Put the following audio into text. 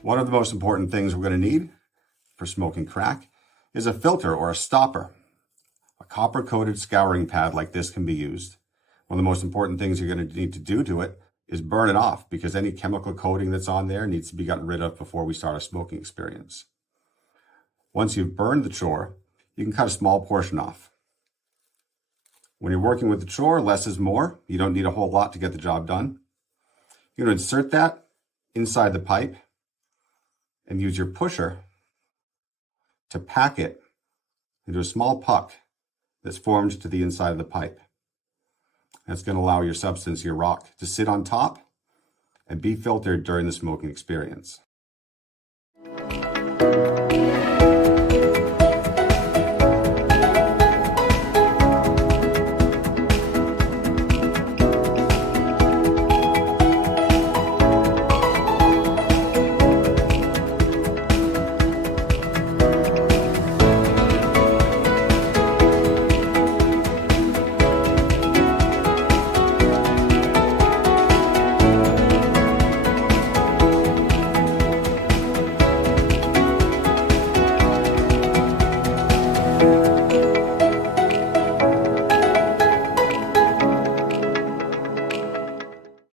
One of the most important things we're going to need for smoking crack is a filter or a stopper. A copper-coated scouring pad like this can be used. One of the most important things you're going to need to do to it is burn it off, because any chemical coating that's on there needs to be gotten rid of before we start a smoking experience. Once you've burned the Chore, you can cut a small portion off. When you're working with the Chore, less is more. You don't need a whole lot to get the job done. You're going to insert that inside the pipe and use your pusher to pack it into a small puck that's formed to the inside of the pipe. That's going to allow your substance, your rock, to sit on top and be filtered during the smoking experience.